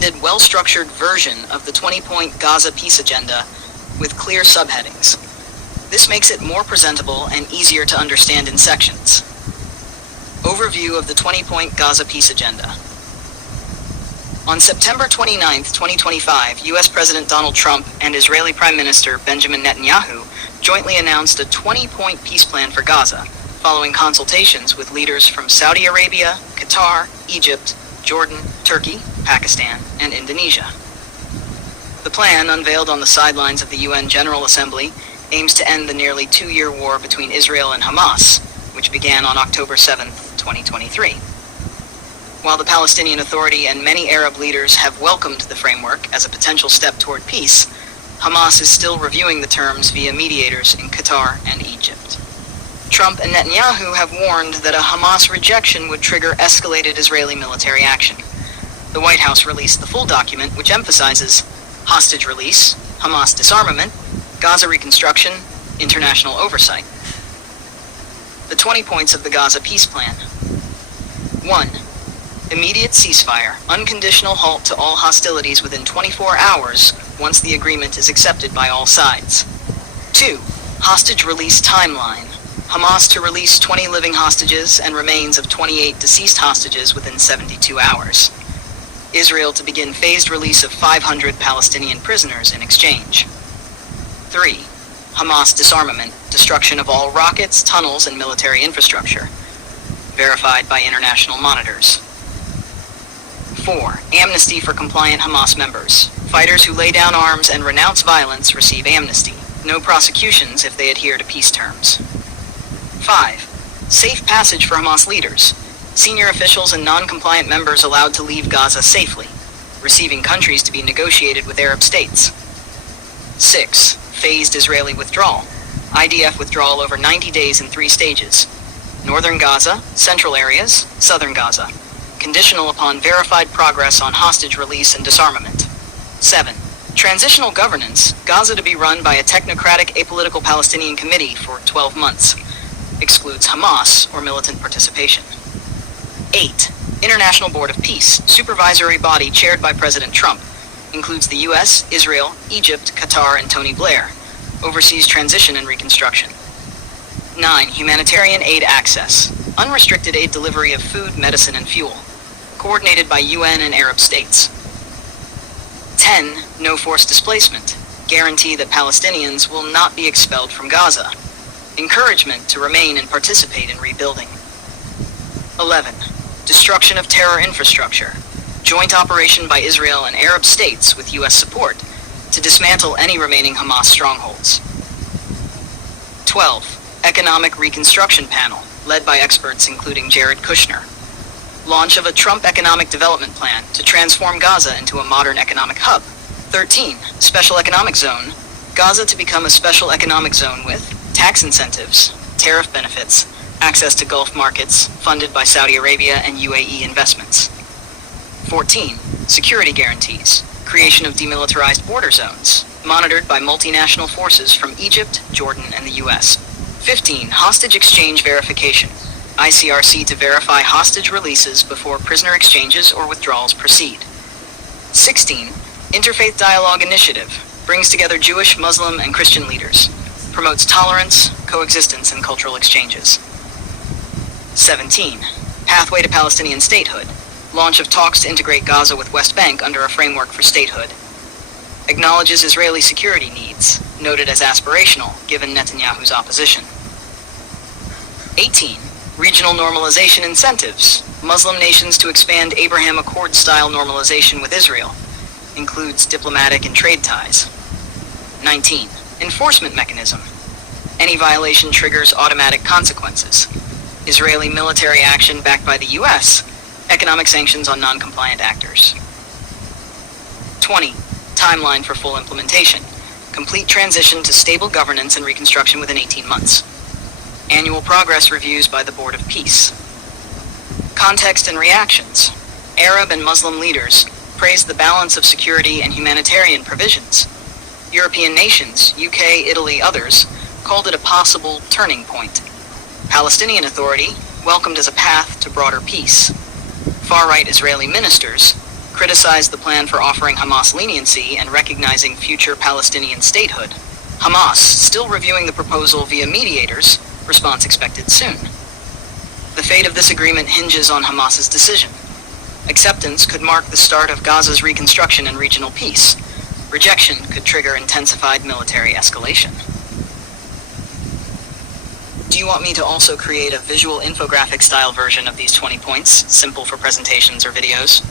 well-structured version of the 20-point Gaza peace agenda with clear subheadings. This makes it more presentable and easier to understand in sections. Overview of the 20-point Gaza peace agenda. On September 29, 2025, U.S. President Donald Trump and Israeli Prime Minister Benjamin Netanyahu jointly announced a 20-point peace plan for Gaza, following consultations with leaders from Saudi Arabia, Qatar, Egypt, Jordan, Turkey, Pakistan, and Indonesia. The plan, unveiled on the sidelines of the UN General Assembly, aims to end the nearly two-year war between Israel and Hamas, which began on October 7, 2023. While the Palestinian Authority and many Arab leaders have welcomed the framework as a potential step toward peace, Hamas is still reviewing the terms via mediators in Qatar and Egypt. Trump and Netanyahu have warned that a Hamas rejection would trigger escalated Israeli military action. The White House released the full document, which emphasizes hostage release, Hamas disarmament, Gaza reconstruction, international oversight. The 20 points of the Gaza peace plan. 1. Immediate ceasefire, unconditional halt to all hostilities within 24 hours once the agreement is accepted by all sides. 2. Hostage release timeline. Hamas to release 20 living hostages and remains of 28 deceased hostages within 72 hours. Israel to begin phased release of 500 Palestinian prisoners in exchange. 3. Hamas disarmament, destruction of all rockets, tunnels, and military infrastructure. Verified by international monitors. 4. Amnesty for compliant Hamas members. Fighters who lay down arms and renounce violence receive amnesty. No prosecutions if they adhere to peace terms. 5. Safe passage for Hamas leaders. Senior officials and non-compliant members allowed to leave Gaza safely, receiving countries to be negotiated with Arab states. 6. Phased Israeli withdrawal. IDF withdrawal over 90 days in 3 stages. Northern Gaza, central areas, southern Gaza. Conditional upon verified progress on hostage release and disarmament. 7. Transitional governance, Gaza to be run by a technocratic apolitical Palestinian committee for 12 months. Excludes Hamas or militant participation. 8. International Board of Peace, supervisory body chaired by President Trump. Includes the U.S., Israel, Egypt, Qatar, and Tony Blair. Oversees transition and reconstruction. 9. Humanitarian aid access. Unrestricted aid delivery of food, medicine, and fuel. Coordinated by UN and Arab states. 10. No forced displacement. Guarantee that Palestinians will not be expelled from Gaza. Encouragement to remain and participate in rebuilding. 11. Destruction of terror infrastructure. Joint operation by Israel and Arab states with U.S. support to dismantle any remaining Hamas strongholds. 12. Economic Reconstruction Panel, led by experts including Jared Kushner. Launch of a Trump economic development plan to transform Gaza into a modern economic hub. 13. Special Economic Zone. Gaza to become a special economic zone with tax incentives, tariff benefits, access to Gulf markets, funded by Saudi Arabia and UAE investments. 14. Security guarantees. Creation of demilitarized border zones, monitored by multinational forces from Egypt, Jordan, and the U.S. 15. Hostage exchange verification. ICRC to verify hostage releases before prisoner exchanges or withdrawals proceed. 16. Interfaith Dialogue Initiative. Brings together Jewish, Muslim, and Christian leaders. Promotes tolerance, coexistence, and cultural exchanges. 17. Pathway to Palestinian statehood. Launch of talks to integrate Gaza with West Bank under a framework for statehood. Acknowledges Israeli security needs, noted as aspirational given Netanyahu's opposition. 18. Regional normalization incentives. Muslim nations to expand Abraham Accord-style normalization with Israel. Includes diplomatic and trade ties. 19. Enforcement mechanism. Any violation triggers automatic consequences. Israeli military action backed by the U.S. Economic sanctions on non-compliant actors. 20. Timeline for full implementation. Complete transition to stable governance and reconstruction within 18 months. Annual progress reviews by the Board of Peace. Context and reactions. Arab and Muslim leaders praised the balance of security and humanitarian provisions. European nations, UK, Italy, others, called it a possible turning point. Palestinian Authority welcomed as a path to broader peace. Far-right Israeli ministers criticized the plan for offering Hamas leniency and recognizing future Palestinian statehood. Hamas, still reviewing the proposal via mediators, response expected soon. The fate of this agreement hinges on Hamas's decision. Acceptance could mark the start of Gaza's reconstruction and regional peace. Rejection could trigger intensified military escalation. Do you want me to also create a visual infographic style version of these 20 points, simple for presentations or videos?